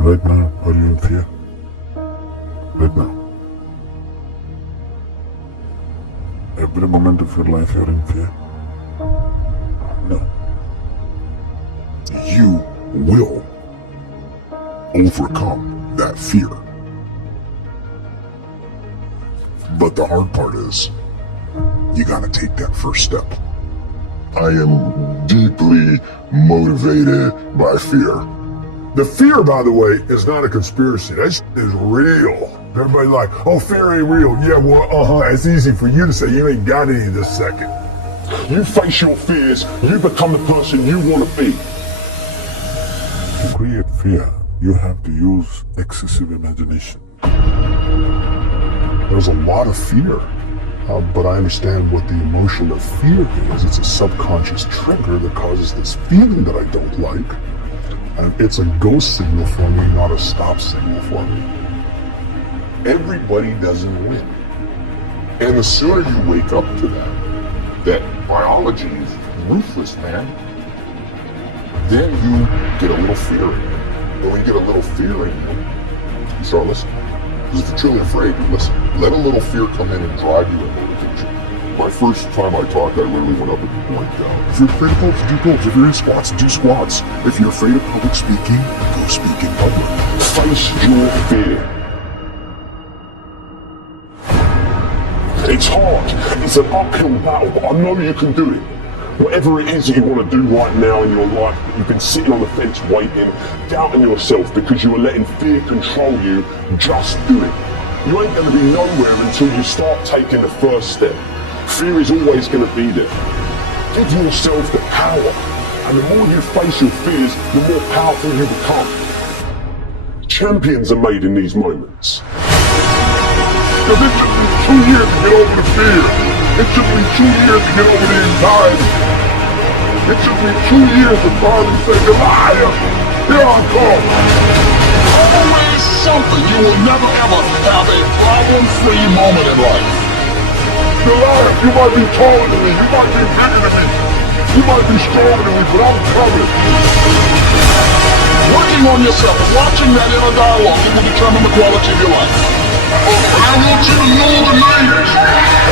Right now, are you in fear? Right now. Every moment of your life you're in fear? No. You will overcome that fear. But the hard part is, you gotta take that first step. I am deeply motivated by fear. The fear, by the way, is not a conspiracy. That shit is real. Everybody like, oh, fear ain't real. Yeah, well, it's easy for you to say. You ain't got any this second. You face your fears, you become the person you want to be. To create fear, you have to use excessive imagination. There's a lot of fear, but I understand what the emotion of fear is. It's a subconscious trigger that causes this feeling that I don't like. And it's a go signal for me, not a stop signal for me. Everybody doesn't win. And the sooner you wake up to that biology is ruthless, man, then you get a little fear in you. And when you get a little fear in you, you start listening. Because if you're truly afraid, you listen. Let a little fear come in and drive you and motivate you. My first time I talked, I literally went up and went down. If you're afraid of pull-ups, do pull-ups. If you're in squats, do squats. If you're afraid of public speaking, go speak in public. Face your fear. It's hard. It's an uphill battle, but I know you can do it. Whatever it is that you want to do right now in your life, but you've been sitting on the fence waiting, doubting yourself because you are letting fear control you, just do it. You ain't going to be nowhere until you start taking the first step. Fear is always going to be there. Give yourself the power, and the more you face your fears, the more powerful you become. Champions are made in these moments. Because it took me 2 years to get over the fear. It took me 2 years to get over the anxiety. It took me 2 years to finally say, Goliath, here I come. Always something. You will never ever have a problem-free moment in life. Goliath, you might be taller than me, you might be bigger than me, you might be stronger than me, but I'm coming. Working on yourself, watching that inner dialogue, it will determine the quality of your life. I want you to know tonight,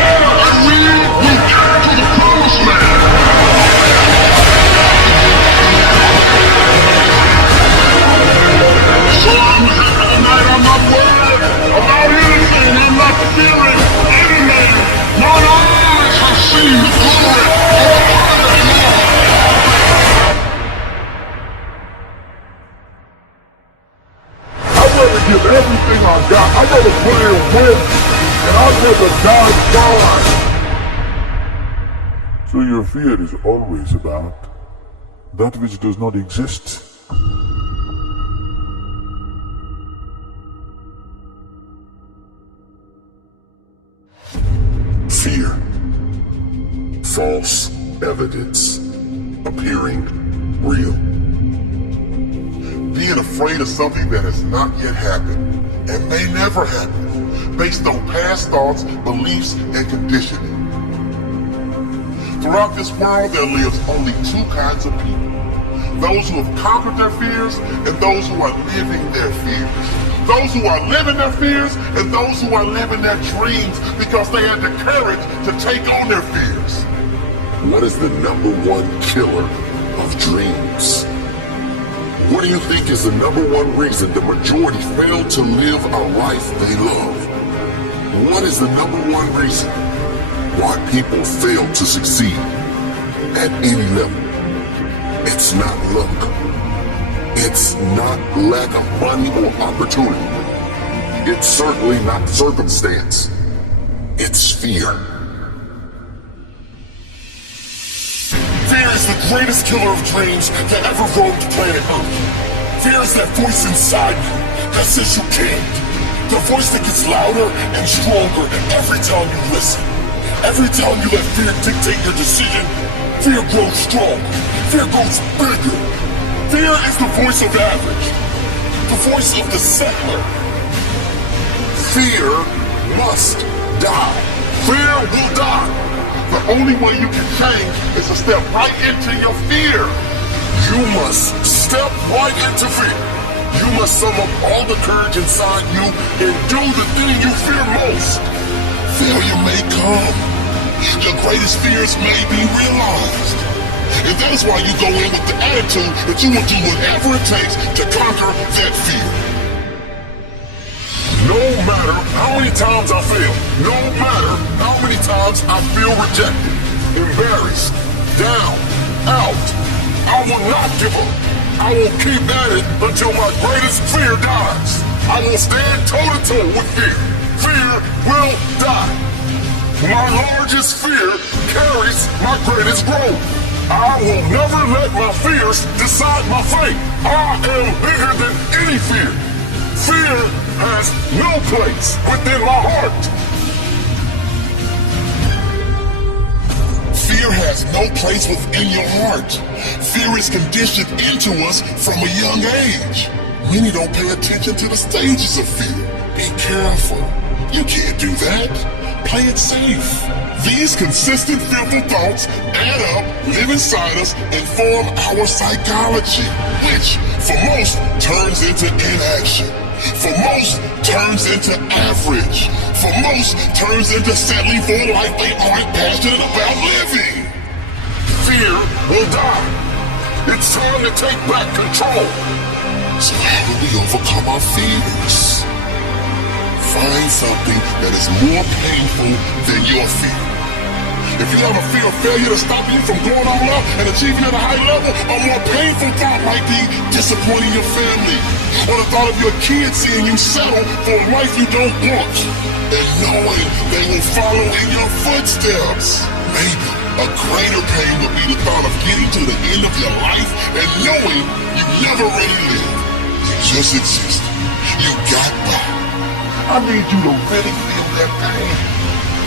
and we will get to the promised land. So I'm happy tonight, I'm not worried about anything, I'm not fearing anything. Mine eyes have seen the glory of I'd rather give everything I got. I'd rather play and win, and I'd rather die trying. So your fear is always about that which does not exist. Fear. False evidence appearing real. Being afraid of something that has not yet happened and may never happen, based on past thoughts, beliefs, and conditioning. Throughout this world, there lives only two kinds of people. Those who have conquered their fears and those who are living their fears. Those who are living their fears and those who are living their dreams because they had the courage to take on their fears. What is the #1 killer of dreams? What do you think is the #1 reason the majority fail to live a life they love? What is the #1 reason why people fail to succeed at any level? It's not luck. It's not lack of money or opportunity. It's certainly not circumstance. It's fear. Fear is the greatest killer of dreams that ever roamed planet Earth. Fear is that voice inside you that says you can't. The voice that gets louder and stronger every time you listen. Every time you let fear dictate your decision, fear grows stronger. Fear grows bigger. Fear is the voice of average. The voice of the settler. Fear must die. Fear will die. The only way you can change is to step right into your fear. You must step right into fear. You must sum up all the courage inside you and do the thing you fear most. Failure may come. Your greatest fears may be realized. And that is why you go in with the attitude that you will do whatever it takes to conquer that fear. No matter how many times I fail, no matter how many times I feel rejected, embarrassed, down, out, I will not give up. I will keep at it until my greatest fear dies. I will stand toe-to-toe with fear. Fear will die. My largest fear carries my greatest growth. I will never let my fears decide my fate. I am bigger than any fear. Fear has no place within my heart. Fear has no place within your heart. Fear is conditioned into us from a young age. Many don't pay attention to the stages of fear. Be careful. You can't do that. Play it safe. These consistent fearful thoughts add up, live inside us, and form our psychology, which, for most, turns into inaction. For most, turns into average. For most, turns into settling for a life they aren't passionate about living. Fear will die. It's time to take back control. So how do we overcome our fears? Find something that is more painful than your fear. If you have a fear of failure that's stopping you from going all out and achieving at a high level, a more painful thought might be disappointing your family, or the thought of your kids seeing you settle for a life you don't want, and knowing they will follow in your footsteps. Maybe a greater pain would be the thought of getting to the end of your life and knowing you never really lived. You just exist. You got by. I need you to really feel that pain.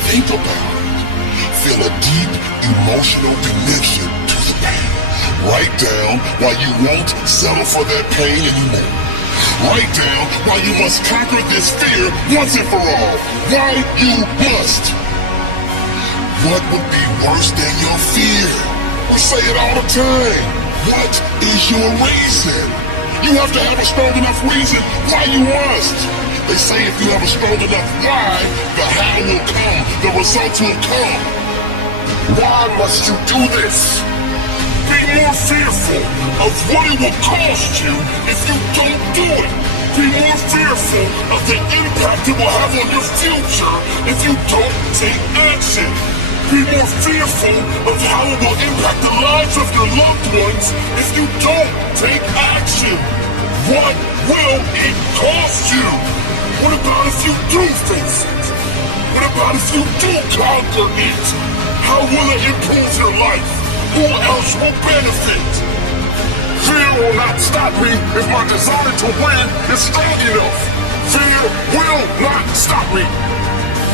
Think about it. Feel a deep emotional connection to the pain. Write down why you won't settle for that pain anymore. Write down why you must conquer this fear once and for all. Why you must. What would be worse than your fear? We say it all the time. What is your reason? You have to have a strong enough reason why you must. They say if you have a strong enough why, the how will come, the results will come. Why must you do this? Be more fearful of what it will cost you if you don't do it. Be more fearful of the impact it will have on your future if you don't take action. Be more fearful of how it will impact the lives of your loved ones if you don't take action. What will it cost you? What about if you do face it? What about if you do conquer it? How will it improve your life? Who else will benefit? Fear will not stop me if my desire to win is strong enough. Fear will not stop me.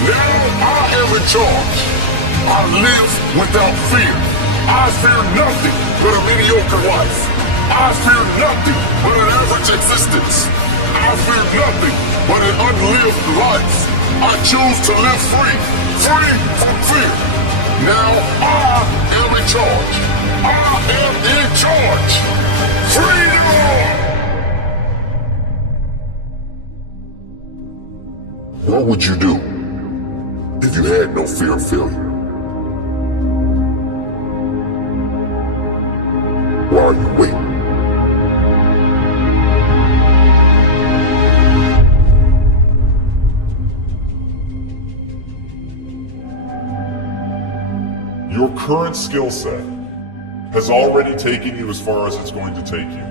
Now I am in charge. I live without fear. I fear nothing but a mediocre life. I fear nothing but an average existence. I fear nothing but an unlived life. I choose to live free, free from fear. Now I am in charge. I am in charge. Freedom! What would you do if you had no fear of failure? Why are you waiting? Your current skill set has already taken you as far as it's going to take you.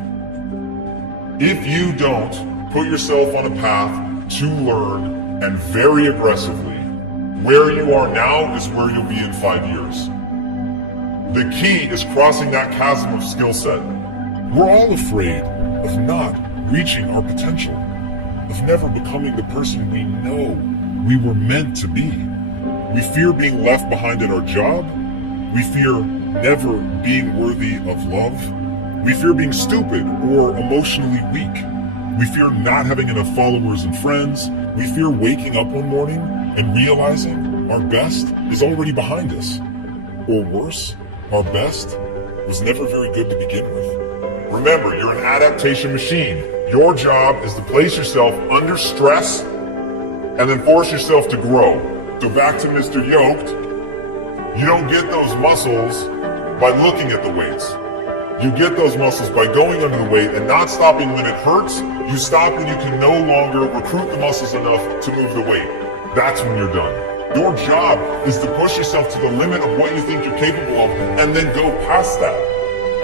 If you don't put yourself on a path to learn, and very aggressively, where you are now is where you'll be in 5 years. The key is crossing that chasm of skill set. We're all afraid of not reaching our potential, of never becoming the person we know we were meant to be. We fear being left behind at our job. We fear never being worthy of love. We fear being stupid or emotionally weak. We fear not having enough followers and friends. We fear waking up one morning and realizing our best is already behind us. Or worse, our best was never very good to begin with. Remember, you're an adaptation machine. Your job is to place yourself under stress and then force yourself to grow. So back to Mr. Yoked, you don't get those muscles by looking at the weights. You get those muscles by going under the weight and not stopping when it hurts. You stop when you can no longer recruit the muscles enough to move the weight. That's when you're done. Your job is to push yourself to the limit of what you think you're capable of and then go past that.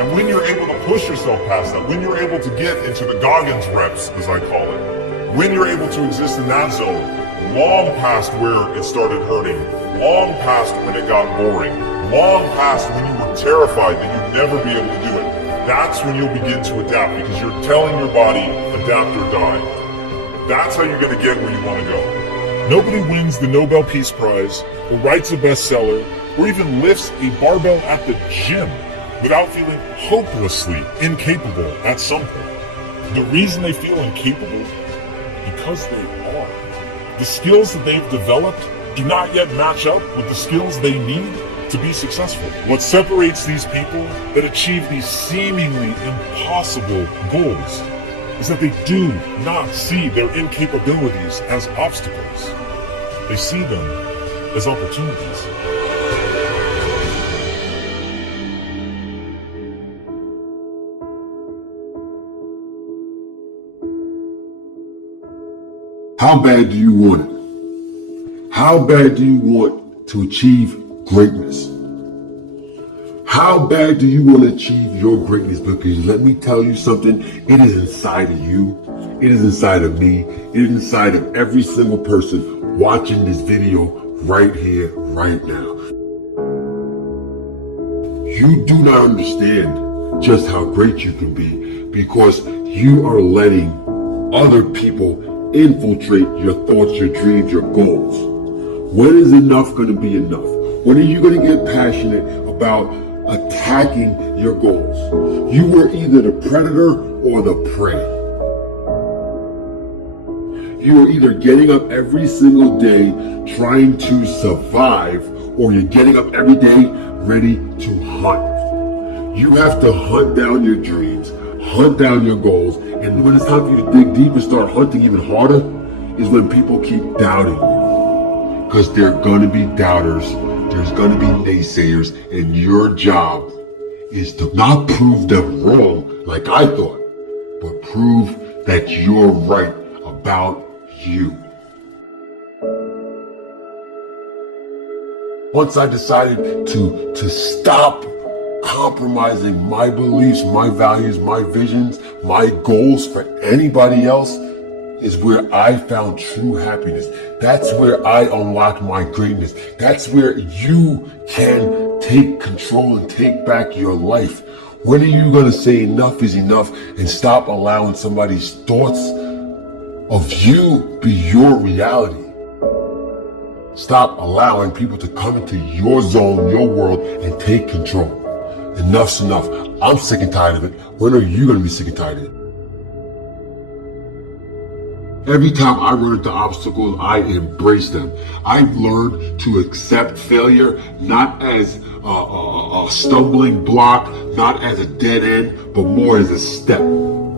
And when you're able to push yourself past that, when you're able to get into the Goggins reps, as I call it, when you're able to exist in that zone, long past where it started hurting, long past when it got boring, long past when you were terrified that you'd never be able to do it, that's when you'll begin to adapt, because you're telling your body, adapt or die. That's how you're going to get where you want to go. Nobody wins the Nobel Peace Prize, or writes a bestseller, or even lifts a barbell at the gym without feeling hopelessly incapable at some point. The reason they feel incapable? Because they are. The skills that they've developed do not yet match up with the skills they need to be successful. What separates these people that achieve these seemingly impossible goals is that they do not see their incapabilities as obstacles. They see them as opportunities. How bad do you want it? How bad do you want to achieve greatness? How bad do you want to achieve your greatness? Because let me tell you something, it is inside of you, it is inside of me, it is inside of every single person watching this video right here, right now. You do not understand just how great you can be because you are letting other people infiltrate your thoughts, your dreams, your goals. When is enough going to be enough? When are you going to get passionate about attacking your goals? You were either the predator or the prey. You are either getting up every single day trying to survive, or you're getting up every day ready to hunt. You have to hunt down your dreams, hunt down your goals, and when it's time for you to dig deep and start hunting even harder is when people keep doubting you. Because there are going to be doubters, there's going to be naysayers, and your job is to not prove them wrong like I thought, but prove that you're right about you. Once I decided to stop compromising my beliefs, my values, my visions, my goals for anybody else, is where I found true happiness. That's where I unlocked my greatness. That's where you can take control and take back your life. When are you going to say enough is enough and stop allowing somebody's thoughts of you be your reality? Stop allowing people to come into your zone, your world, and take control. Enough's enough. I'm sick and tired of it. When are you going to be sick and tired of it? Every time I run into obstacles, I embrace them. I've learned to accept failure not as a stumbling block, not as a dead end, but more as a step.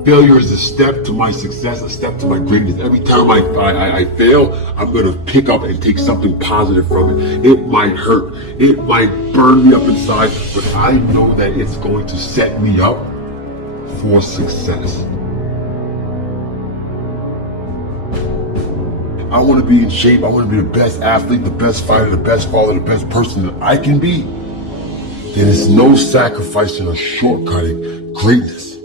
Failure is a step to my success, a step to my greatness. Every time I fail, I'm going to pick up and take something positive from it. It might hurt, it might burn me up inside, but I know that it's going to set me up for success. I want to be in shape. I want to be the best athlete, the best fighter, the best father, the best person that I can be. Then it's no sacrificing or shortcutting greatness.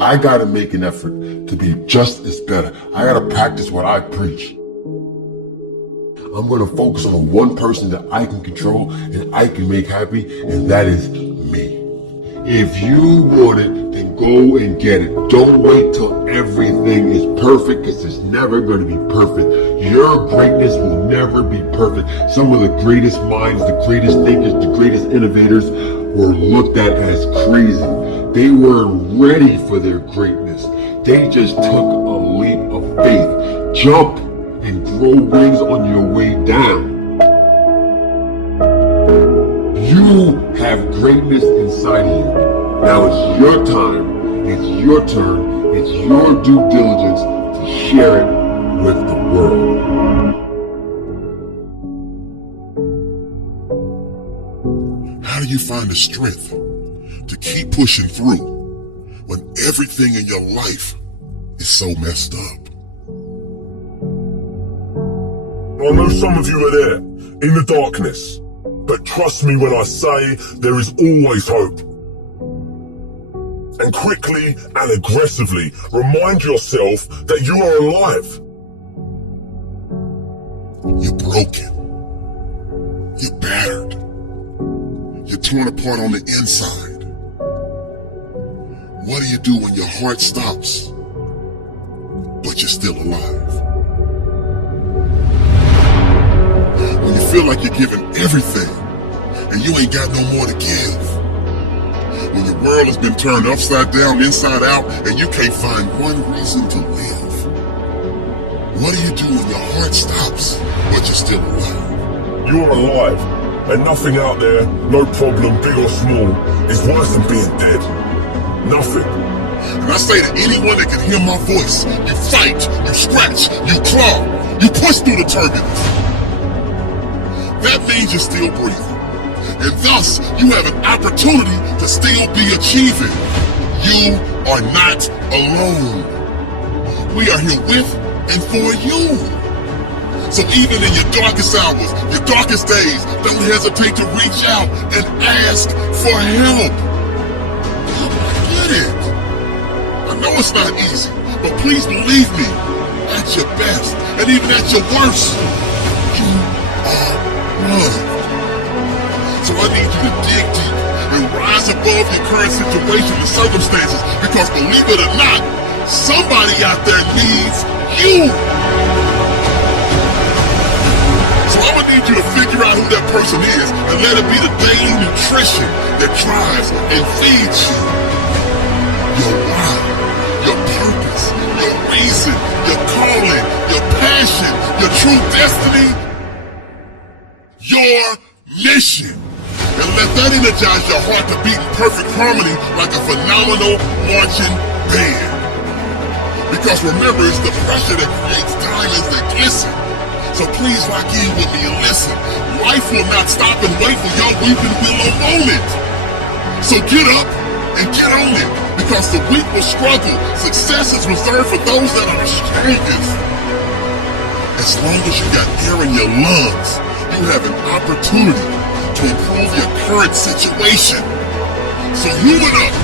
I got to make an effort to be just as better. I got to practice what I preach. I'm going to focus on one person that I can control and I can make happy, and that is me. If you want it, then go and get it. Don't wait till everything is perfect, because it's never going to be perfect. Your greatness will never be perfect. Some of the greatest minds, the greatest thinkers, the greatest innovators were looked at as crazy. They weren't ready for their greatness. They just took a leap of faith. Jump and grow wings on your way down. You have greatness inside of you. Now it's your time it's your turn, it's your due diligence to share it with the world. How do you find the strength to keep pushing through when everything in your life is so messed up? I know some of you are there, in the darkness, but trust me when I say there is always hope. And quickly and aggressively remind yourself that you are alive. You're broken. You're battered. You're torn apart on the inside. What do you do when your heart stops, but you're still alive? When you feel like you're giving everything and you ain't got no more to give. When your world has been turned upside down, inside out, and you can't find one reason to live. What do you do when your heart stops, but you're still alive? You are alive, and nothing out there, no problem, big or small, is worse than being dead. Nothing. And I say to anyone that can hear my voice, you fight, you scratch, you claw, you push through the turbulence. That means you're still breathing. And thus, you have an opportunity to still be achieving. You are not alone. We are here with and for you. So even in your darkest hours, your darkest days, don't hesitate to reach out and ask for help. Get it. I know it's not easy, but please believe me, at your best, and even at your worst, you are loved. So I need you to dig deep and rise above your current situation and circumstances, because believe it or not, somebody out there needs you. So I'm gonna need you to figure out who that person is and let it be the daily nutrition that drives and feeds you. Your why, your purpose, your reason, your calling, your passion, your true destiny, your mission. And let that energize your heart to beat in perfect harmony like a phenomenal marching band. Because remember, it's the pressure that creates diamonds that glisten. So please lock in with me and listen. Life will not stop and wait for your weeping willow moment. So get up and get on it. Because the weak will struggle. Success is reserved for those that are the strongest. As long as you got air in your lungs, you have an opportunity to improve your current situation. So human up,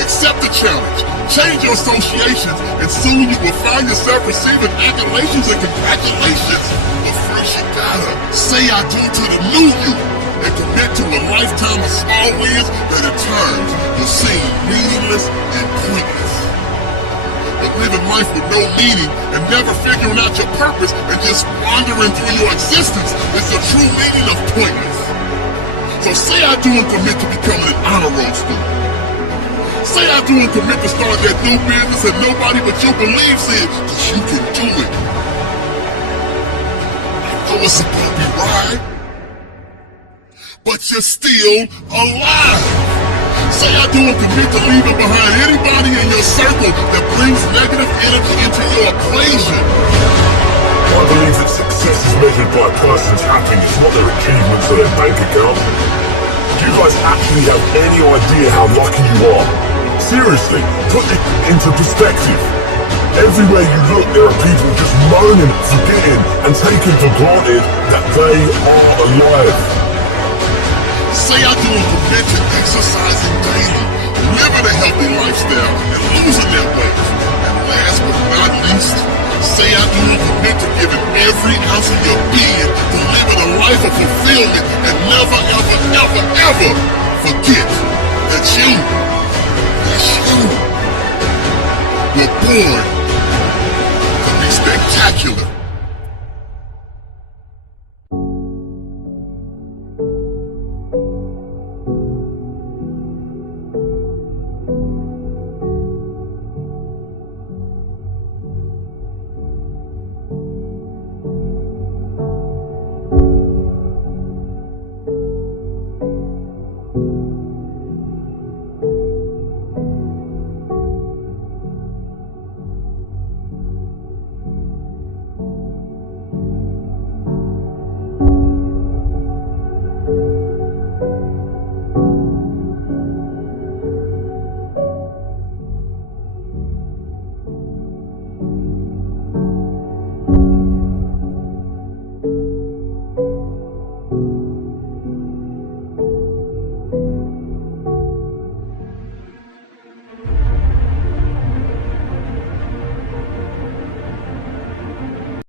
accept the challenge, change your associations, and soon you will find yourself receiving accolations and congratulations. But first you gotta say I do to the new you and commit to a lifetime of small wins that at times will seem meaningless and pointless. But living life with no meaning and never figuring out your purpose and just wandering through your existence is the true meaning of pointless. So say I do and commit to becoming an honor roll student. Say I do and commit to start that new business that nobody but you believes in, because you can do it. I know it's a bumpy ride, but you're still alive. Say I do and commit to leaving behind anybody in your circle that brings negative energy into your equation. I believe that success is measured by a person's happiness, not their achievements or their bank account. Do you guys actually have any idea how lucky you are? Seriously, put it into perspective. Everywhere you look, there are people just moaning, forgetting, and taking for granted that they are alive. Say I do and commit to exercising daily, living a healthy lifestyle, and losing that weight. And last but not least, say I do and commit to giving every ounce of your being to living a life of fulfillment and never, ever, ever, ever forget that you were born to be spectacular.